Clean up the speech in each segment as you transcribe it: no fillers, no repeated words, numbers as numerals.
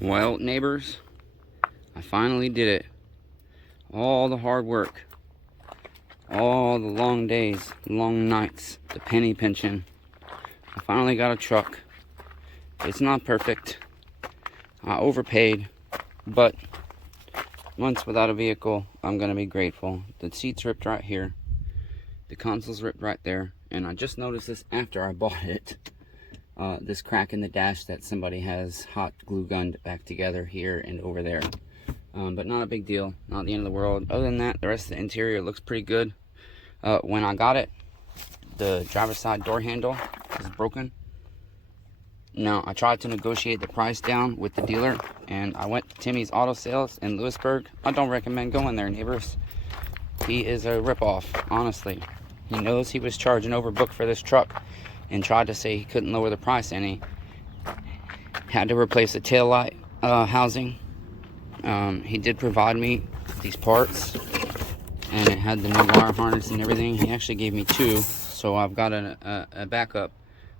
Well, neighbors, I finally did it. All the hard work, all the long days, long nights, the penny pinching. I finally got a truck. It's not perfect. I overpaid, but once without a vehicle, I'm gonna be grateful. The seat's ripped right here. The console's ripped right there. And I just noticed this after I bought it. This crack in the dash that somebody has hot glue gunned back together here and over there. But not a big deal, not the end of the world. Other than that, the rest of the interior looks pretty good. When I got it, the driver's side door handle is broken. Now, I tried to negotiate the price down with the dealer, and I went to Timmy's Auto Sales in Lewisburg. I don't recommend going there, neighbors. He is a ripoff, honestly. He knows he was charging overbook for this truck and tried to say he couldn't lower the price any. Had to replace the tail light housing. He did provide me these parts, and it had the new wire harness and everything. He actually gave me two, so I've got a backup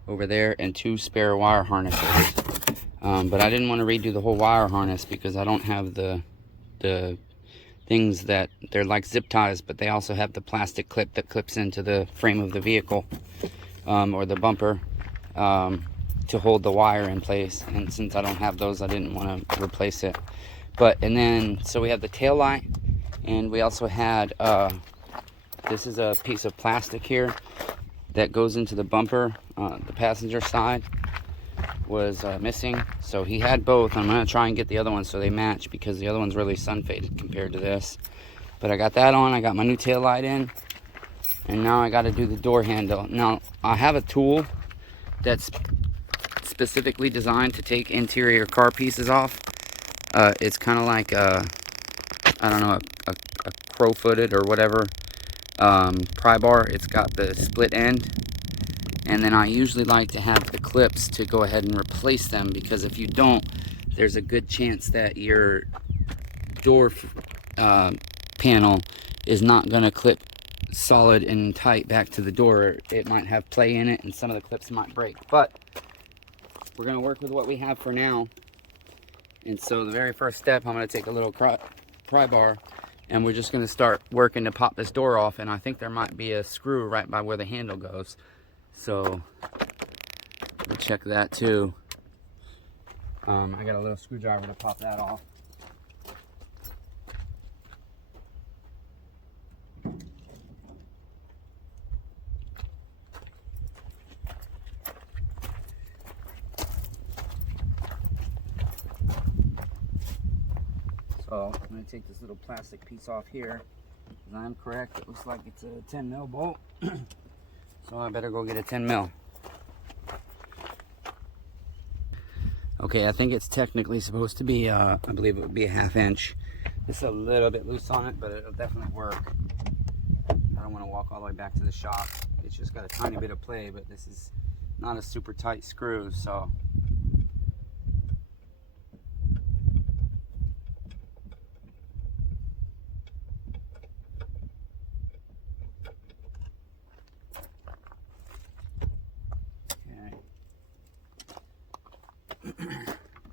over there and two spare wire harnesses. But I didn't want to redo the whole wire harness because I don't have the things that they're like zip ties, but they also have the plastic clip that clips into the frame of the vehicle or the bumper to hold the wire in place. And since I don't have those, I didn't want to replace it. And then so we have the tail light, and we also had this is a piece of plastic here that goes into the bumper. The passenger side was missing, so he had both. I'm gonna try and get the other one so they match, because the other one's really sun faded compared to this. But I got that on. I got my new tail light in, and now I got to do the door handle. Now I have a tool that's specifically designed to take interior car pieces off. It's kind of like I don't know, a crow-footed or whatever pry bar. It's got the split end, and then I usually like to have the clips to go ahead and replace them, because if you don't, there's a good chance that your door panel is not going to clip solid and tight back to the door. It might have play in it, and some of the clips might break, but we're going to work with what we have for now. And so the very first step, I'm going to take a little pry bar, and we're just going to start working to pop this door off. And I think there might be a screw right by where the handle goes, so we'll check that too. I got a little screwdriver to pop that off. So I'm going to take this little plastic piece off here. If I'm correct, it looks like it's a 10 mil bolt. So I better go get a 10 mil. Okay, I think it's technically supposed to be, I believe it would be a 1/2 inch. This is a little bit loose on it, but it'll definitely work. I don't want to walk all the way back to the shop. It's just got a tiny bit of play, but this is not a super tight screw, so.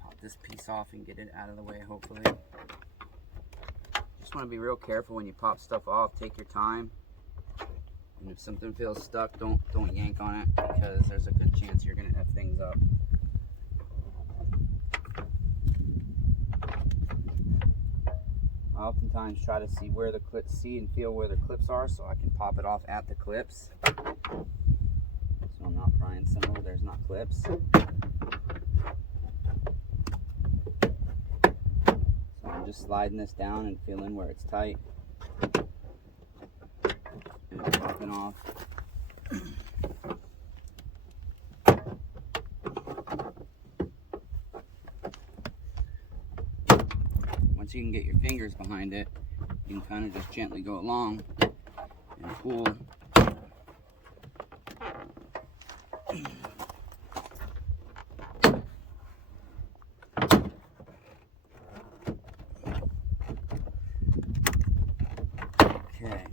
Pop this piece off and get it out of the way, hopefully. Just want to be real careful when you pop stuff off. Take your time, and if something feels stuck, don't yank on it, because there's a good chance you're gonna F things up. I oftentimes try to see where the clips, see and feel where the clips are, so I can pop it off at the clips. So I'm not prying somewhere where there's not clips. Just sliding this down and feeling where it's tight and popping off. Once you can get your fingers behind it, you can kind of just gently go along and pull. Okay.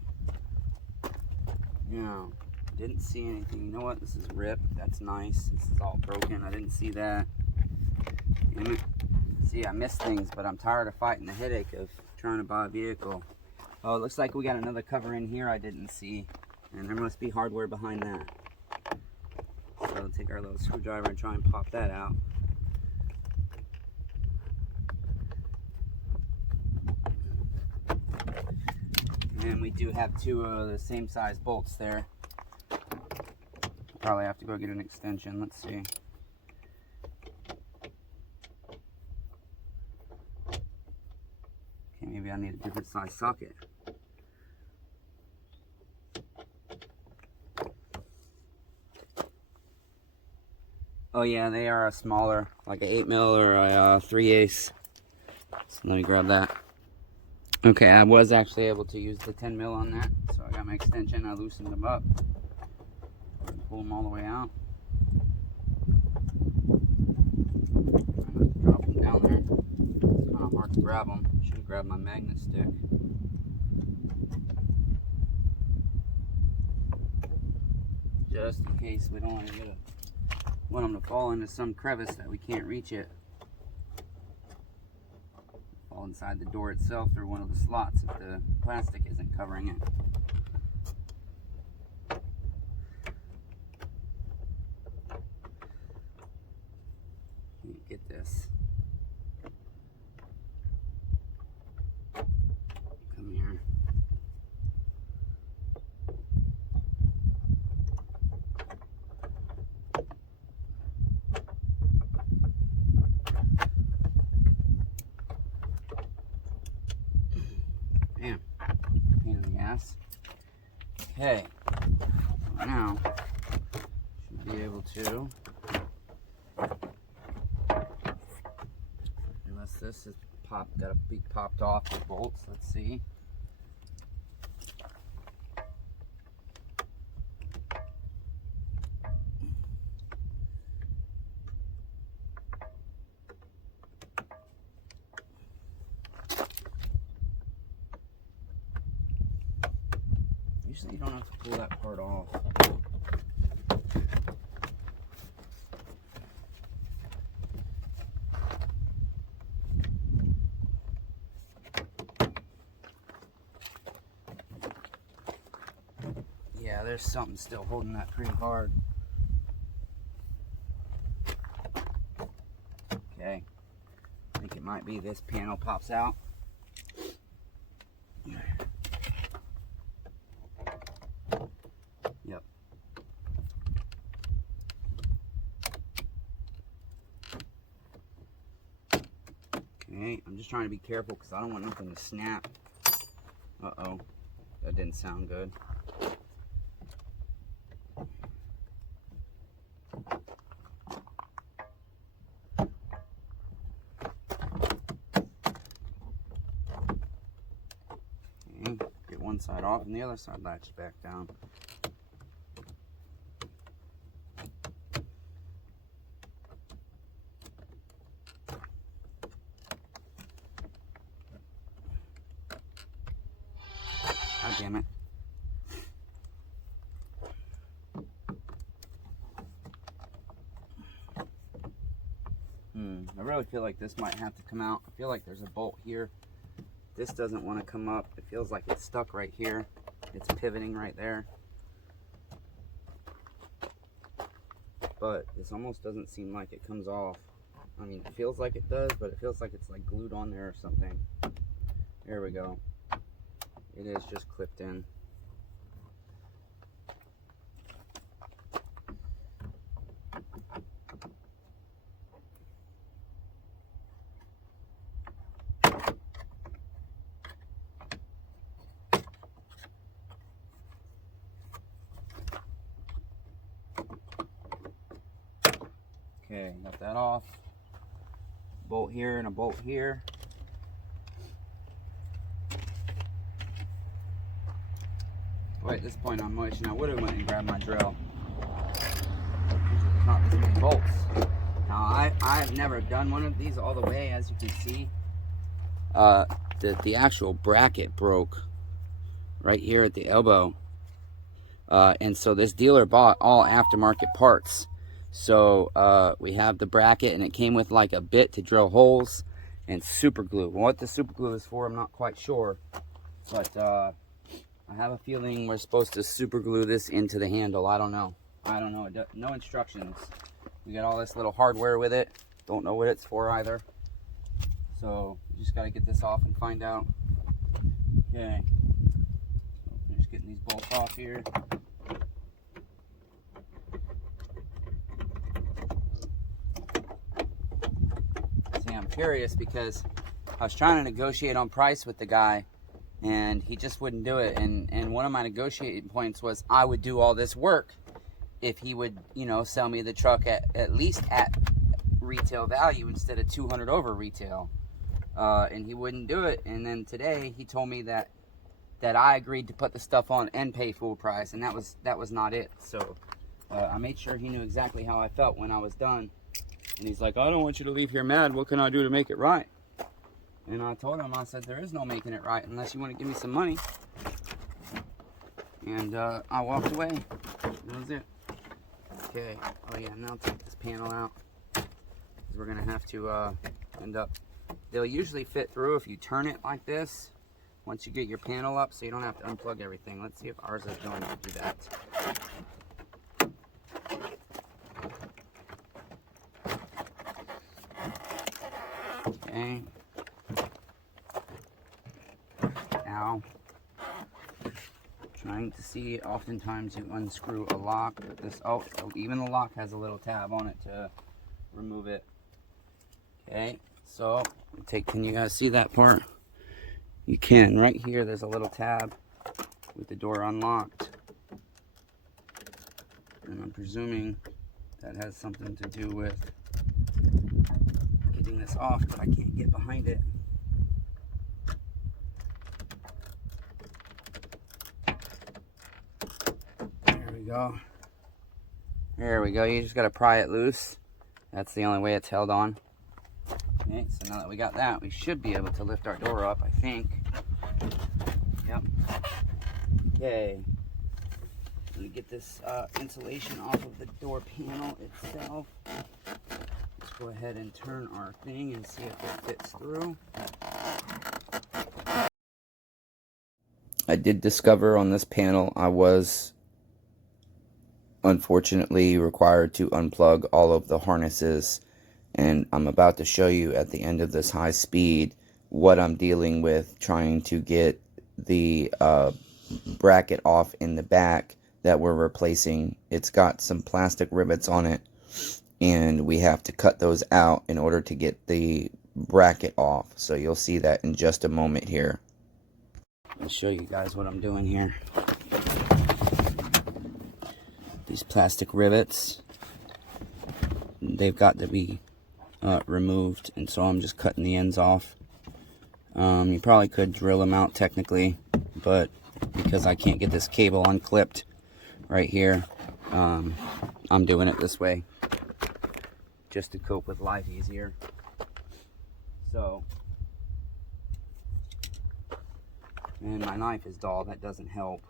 Now, didn't see anything. You know what? This is ripped. That's nice. This is all broken. I didn't see that. Damn it. See, I miss things, but I'm tired of fighting the headache of trying to buy a vehicle. Oh, it looks like we got another cover in here I didn't see, and there must be hardware behind that. So I'll take our little screwdriver and try and pop that out. And we do have two of the same size bolts there. Probably have to go get an extension. Let's see. Okay, maybe I need a different size socket. Oh yeah, they are a smaller, like an 8mm or a 3/8. So let me grab that. Okay, I was actually able to use the 10mm on that, so I got my extension. I loosened them up, pull them all the way out. I'm going to drop them down there. It's kind of hard to grab them. Should have grabbed my magnet stick. Just in case we don't want them to fall into some crevice that we can't reach it. Fall inside the door itself through one of the slots if the plastic isn't covering it. Can't get this. Come here. Bam. Pain in the ass. Okay. Now, should be able to, unless this is got to be popped off the bolts. Let's see. Usually you don't have to pull that part off. Yeah, there's something still holding that pretty hard. Okay, I think it might be this panel pops out. Yep. Okay, I'm just trying to be careful because I don't want nothing to snap. Uh-oh, that didn't sound good. Okay, get one side off and the other side latches back down. God damn it. I really feel like this might have to come out. I feel like there's a bolt here. This doesn't want to come up. It feels like it's stuck right here. It's pivoting right there. But this almost doesn't seem like it comes off. I mean, it feels like it does, but it feels like it's like glued on there or something. There we go. It is just clipped in. Okay, got that off. Bolt here and a bolt here. Wait, at this point I'm wishing I would have went and grabbed my drill. There's not this many bolts. Now I've never done one of these all the way, as you can see. The actual bracket broke right here at the elbow. And so this dealer bought all aftermarket parts. So we have the bracket, and it came with like a bit to drill holes, and super glue. What the super glue is for, I'm not quite sure, but I have a feeling we're supposed to super glue this into the handle. I don't know. No instructions. We got all this little hardware with it. Don't know what it's for either. So we just got to get this off and find out. Okay. So finish getting these bolts off here. See, I'm curious because I was trying to negotiate on price with the guy, and he just wouldn't do it. And one of my negotiating points was I would do all this work if he would, you know, sell me the truck at least at retail value instead of 200 over retail. And he wouldn't do it. And then today he told me that I agreed to put the stuff on and pay full price, and that was not it. So I made sure he knew exactly how I felt when I was done. And he's like, I don't want you to leave here mad. What can I do to make it right? And I told him, I said, there is no making it right unless you want to give me some money. And I walked away. That was it. Okay. Oh yeah, now take this panel out. We're gonna have to end up. They'll usually fit through if you turn it like this. Once you get your panel up, so you don't have to unplug everything. Let's see if ours is going to do that. Okay. Now, trying to see. Oftentimes you unscrew a lock. But this, oh, even the lock has a little tab on it to remove it. Okay, so can you guys see that part? You can. Right here, there's a little tab with the door unlocked. And I'm presuming that has something to do with getting this off, but I can't get behind it. There we go. There we go. You just got to pry it loose. That's the only way it's held on. Okay, so now that we got that, we should be able to lift our door up, I think. Yep. Okay. Let me get this insulation off of the door panel itself. Let's go ahead and turn our thing and see if it fits through. I did discover on this panel I was unfortunately required to unplug all of the harnesses, and I'm about to show you at the end of this high speed what I'm dealing with trying to get the bracket off in the back that we're replacing. It's got some plastic rivets on it, and we have to cut those out in order to get the bracket off. So you'll see that in just a moment here. I'll show you guys what I'm doing here. These plastic rivets, they've got to be removed, and so I'm just cutting the ends off. You probably could drill them out technically, but because I can't get this cable unclipped right here, I'm doing it this way just to cope with life easier. So, and my knife is dull, that doesn't help.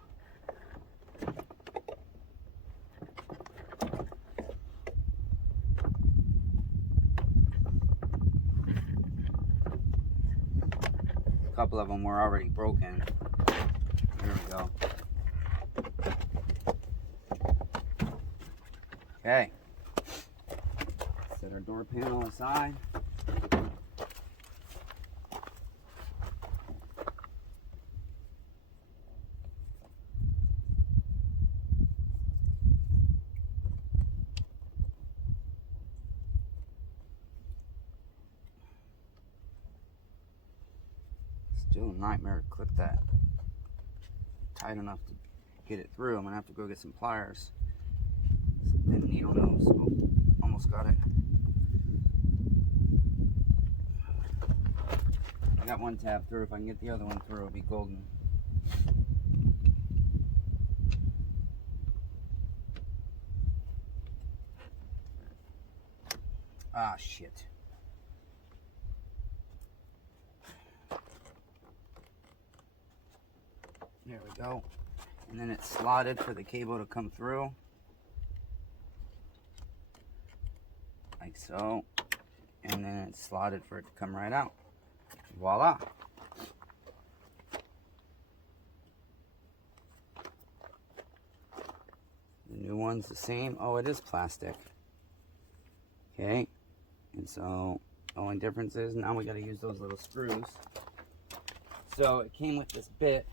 A couple of them were already broken. There we go. Okay. Set our door panel aside. Still a nightmare to clip that tight enough to get it through. I'm gonna have to go get some pliers. Some thin needle nose. Oh, almost got it. I got one tab through. If I can get the other one through, it'll be golden. Ah, shit. There we go. And then it's slotted for the cable to come through. Like so. And then it's slotted for it to come right out. Voila. The new one's the same. Oh, it is plastic. Okay. And so the only difference is now we got to use those little screws. So it came with this bit.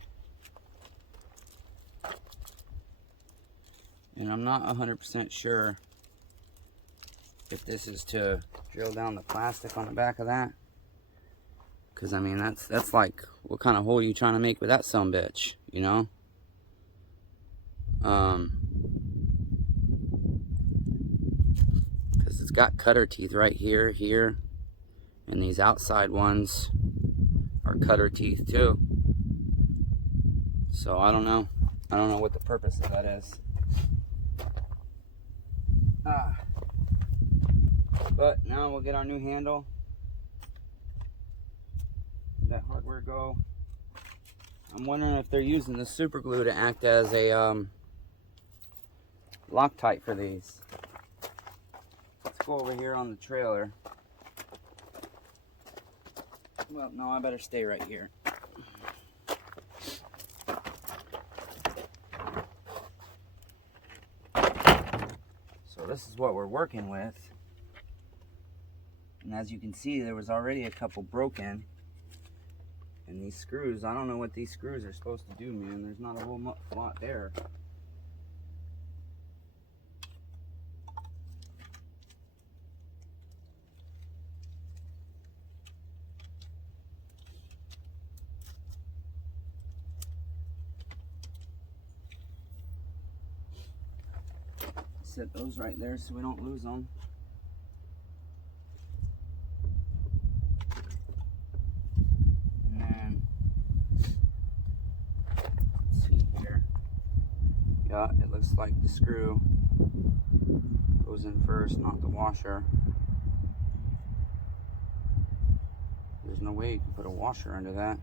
And I'm not 100% sure if this is to drill down the plastic on the back of that. Because I mean, that's like, what kind of hole are you trying to make with that sumbitch, you know? Because it's got cutter teeth right here, here. And these outside ones are cutter teeth too. So I don't know. I don't know what the purpose of that is. But now we'll get our new handle. Let that hardware go. I'm wondering if they're using the super glue to act as a Loctite for these. Let's go over here on the trailer. Well, no, I better stay right here. So this is what we're working with. And as you can see, there was already a couple broken. And these screws, I don't know what these screws are supposed to do, man. There's not a whole lot there. Set those right there so we don't lose them. And then, let's see here. Yeah, it looks like the screw goes in first, not the washer. There's no way you can put a washer under that.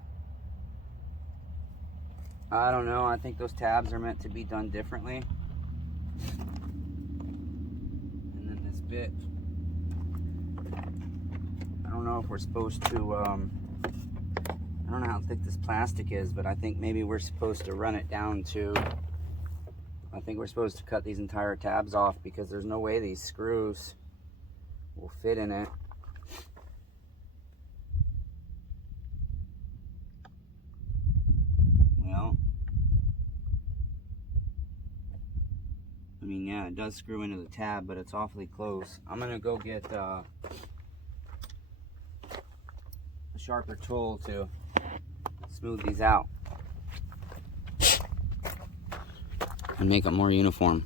I don't know. I think those tabs are meant to be done differently. Bit. I don't know if we're supposed to, I don't know how thick this plastic is, but I think maybe we're supposed to run it down to, I think we're supposed to cut these entire tabs off because there's no way these screws will fit in it. Well, I mean, yeah, it does screw into the tab, but it's awfully close. I'm gonna go get a sharper tool to smooth these out and make them more uniform.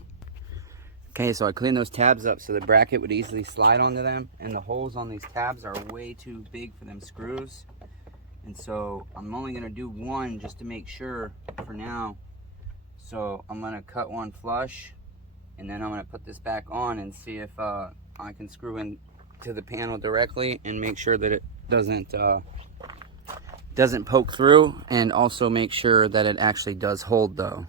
Okay, so I cleaned those tabs up so the bracket would easily slide onto them, and the holes on these tabs are way too big for them screws. And so I'm only gonna do one just to make sure for now. So I'm gonna cut one flush, and then I'm going to put this back on and see if I can screw in to the panel directly and make sure that it doesn't poke through, and also make sure that it actually does hold though.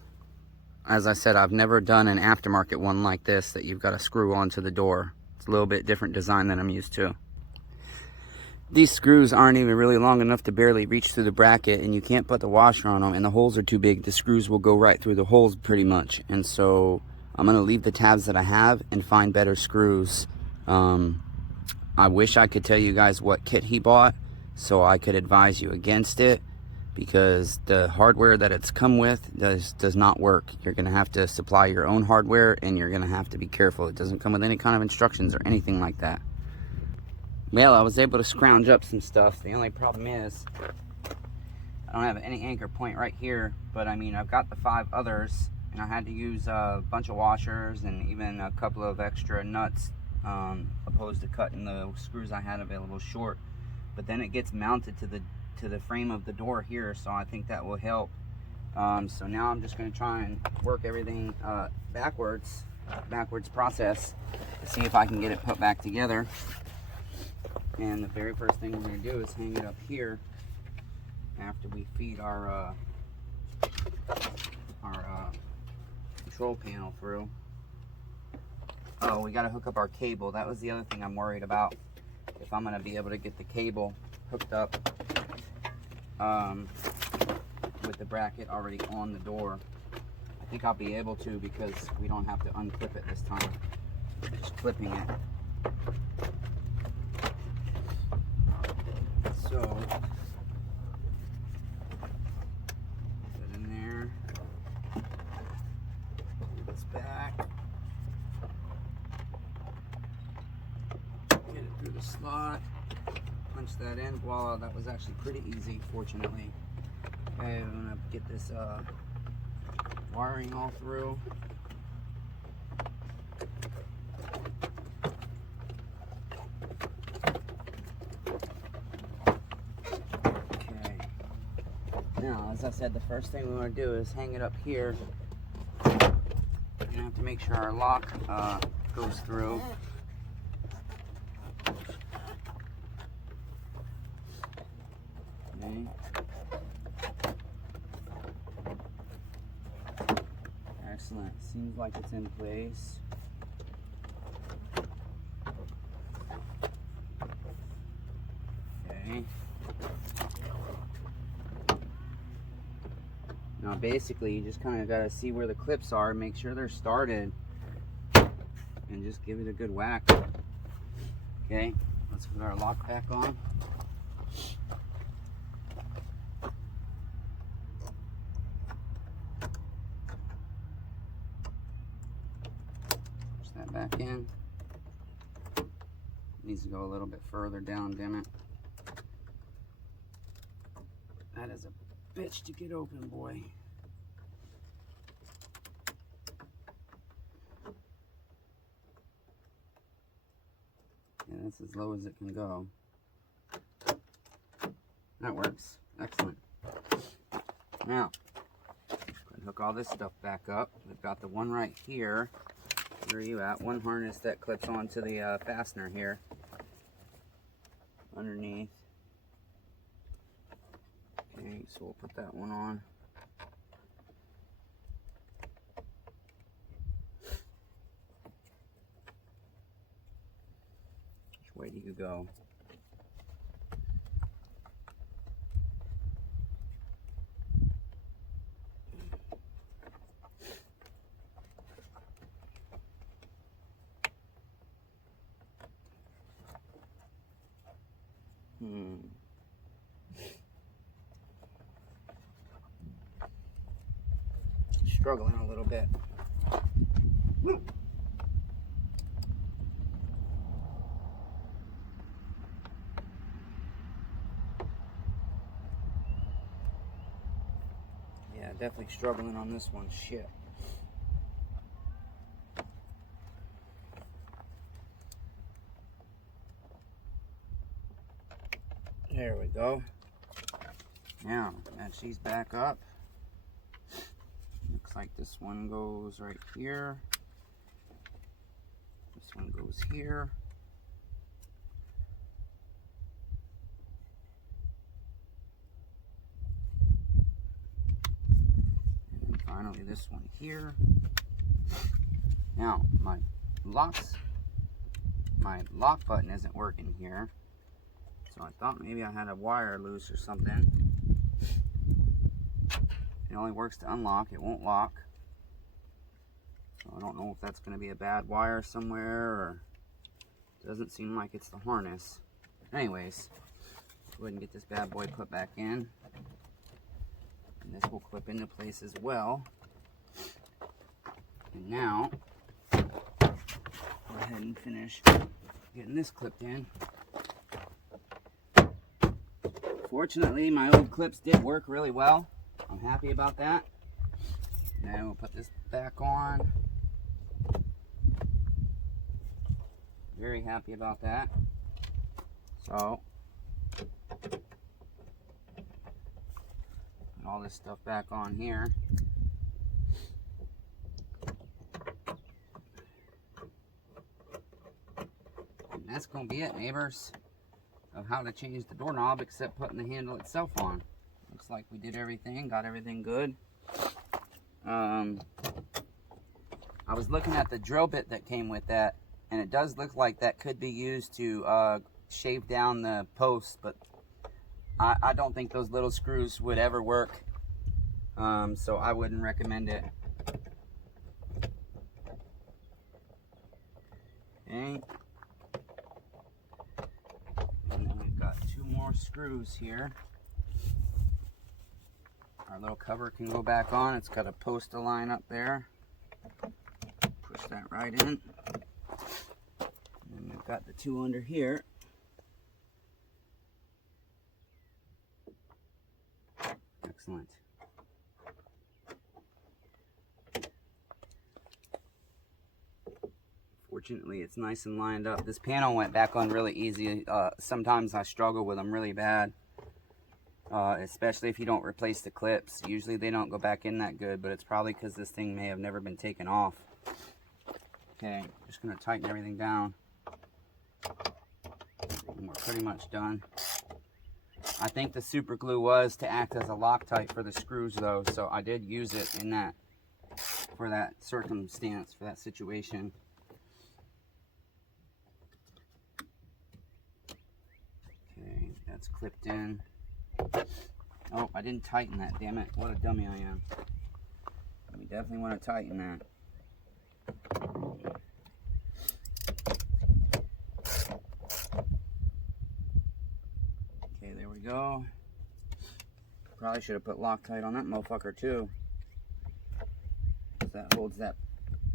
As I said, I've never done an aftermarket one like this that you've got to screw onto the door. It's a little bit different design than I'm used to. These screws aren't even really long enough to barely reach through the bracket, and you can't put the washer on them, and the holes are too big. The screws will go right through the holes pretty much, and so I'm going to leave the tabs that I have and find better screws. I wish I could tell you guys what kit he bought so I could advise you against it, because the hardware that it's come with does not work. You're going to have to supply your own hardware, and you're going to have to be careful. It doesn't come with any kind of instructions or anything like that. Well, I was able to scrounge up some stuff. The only problem is I don't have any anchor point right here, but I mean, I've got the 5 others. And I had to use a bunch of washers and even a couple of extra nuts opposed to cutting the screws I had available short. But then it gets mounted to the frame of the door here, so I think that will help. So now I'm just going to try and work everything backwards process to see if I can get it put back together. And the very first thing we're going to do is hang it up here after we feed our control panel through. Oh, we got to hook up our cable. That was the other thing I'm worried about, if I'm going to be able to get the cable hooked up with the bracket already on the door. I think I'll be able to because we don't have to unclip it this time. Just clipping it. So, put it in there. Put this back. Get it through the slot. Punch that in. Voila, that was actually pretty easy, fortunately. Okay, I'm gonna get this wiring all through. Okay. Now, as I said, the first thing we want to do is hang it up here. We're gonna have to make sure our lock goes through. Okay. Excellent. Seems like it's in place. Okay. Now basically you just kind of got to see where the clips are, make sure they're started, and just give it a good whack. Okay, let's put our lock back on. Push that back in. Needs to go a little bit further down, damn it. That is a bitch to get open, boy. Yeah, that's as low as it can go. That works. Excellent. Now, go ahead and hook all this stuff back up. We've got the one right here. Where are you at? One harness that clips onto the fastener here. Underneath. Okay, so we'll put that one on. Which way do you go? Struggling a little bit. Woo. Yeah, definitely struggling on this one. Shit. There we go. Now, that she's back up. Looks like this one goes right here. This one goes here. And finally this one here. Now, my lock button isn't working here. So I thought maybe I had a wire loose or something. It only works to unlock, it won't lock. So I don't know if that's going to be a bad wire somewhere, or it doesn't seem like it's the harness. Anyways, go ahead and get this bad boy put back in. And this will clip into place as well. And now, go ahead and finish getting this clipped in. Fortunately, my old clips did work really well. I'm happy about that. Now we'll put this back on. Very happy about that. So, put all this stuff back on here. And that's going to be it, neighbors, of how to change the doorknob except putting the handle itself on. Looks like we did everything, got everything good. I was looking at the drill bit that came with that, and it does look like that could be used to shave down the post, but I don't think those little screws would ever work. So I wouldn't recommend it. Okay. And then we've got 2 more screws here. Our little cover can go back on. It's got a post to line up there. Push that right in. And we've got the 2 under here. Excellent. Fortunately, it's nice and lined up. This panel went back on really easy. Sometimes I struggle with them really bad, especially if you don't replace the clips. Usually they don't go back in that good, but it's probably because this thing may have never been taken off. Okay, just going to tighten everything down. And we're pretty much done. I think the super glue was to act as a Loctite for the screws though, so I did use it in that, for that circumstance, for that situation. Okay, that's clipped in. Oh, I didn't tighten that, damn it. What a dummy I am. We definitely want to tighten that. Okay, there we go. Probably should have put Loctite on that motherfucker too. That holds that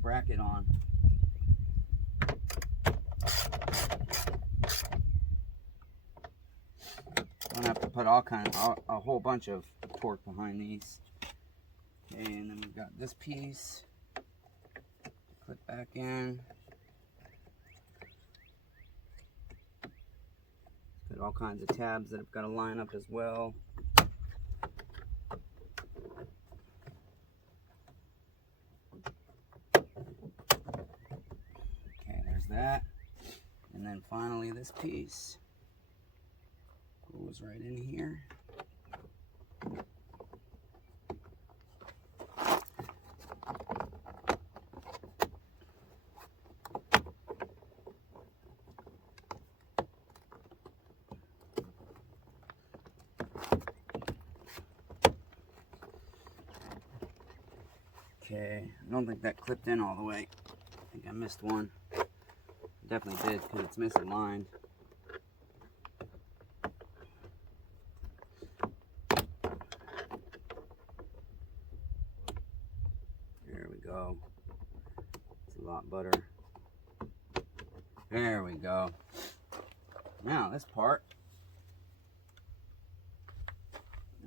bracket on. I'm gonna have to put a whole bunch of torque behind these. Okay, and then we've got this piece. Clip back in. Got all kinds of tabs that have got to line up as well. Okay, there's that. And then finally this piece goes right in here. Okay, I don't think that clipped in all the way. I think I missed one. Definitely did because it's misaligned. There we go. It's a lot better. There we go. Now this part,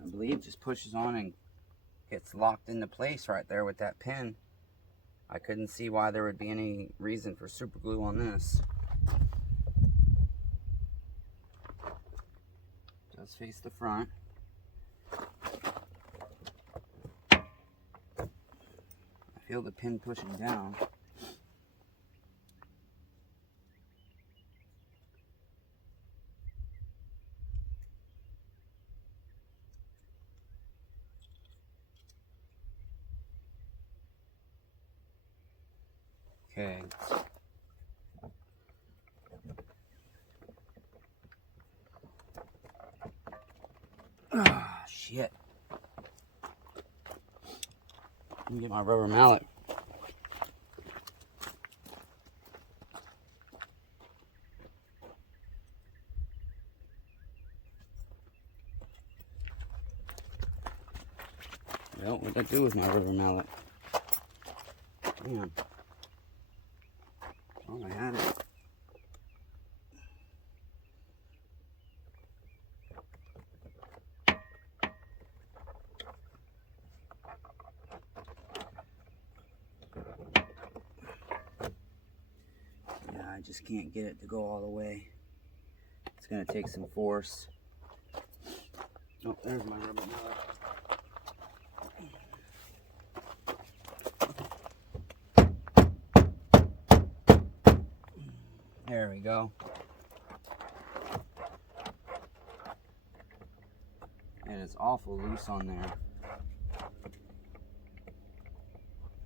I believe, just pushes on and gets locked into place right there with that pin. I couldn't see why there would be any reason for super glue on this. Just face the front. I feel the pin pushing down. Okay. Ah, shit. Let me get my rubber mallet. Well, what'd I do with my rubber mallet? Damn. Oh, I had it. Yeah, I just can't get it to go all the way. It's gonna take some force. Oh, there's my rubber mallet. There we go. It is awful loose on there.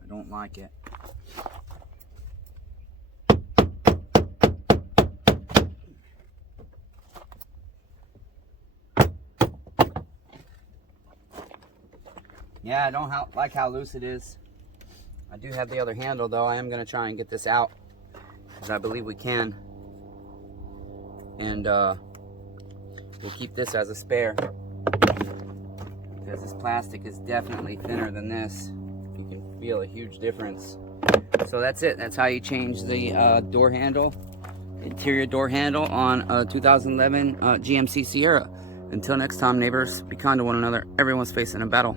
I don't like it. Yeah, I don't like how loose it is. I do have the other handle though. I am going to try and get this out because I believe we can. And we'll keep this as a spare because this plastic is definitely thinner than this. You can feel a huge difference. So that's it. That's how you change the door handle, interior door handle on a 2011 GMC Sierra. Until next time, neighbors, be kind to one another. Everyone's facing a battle.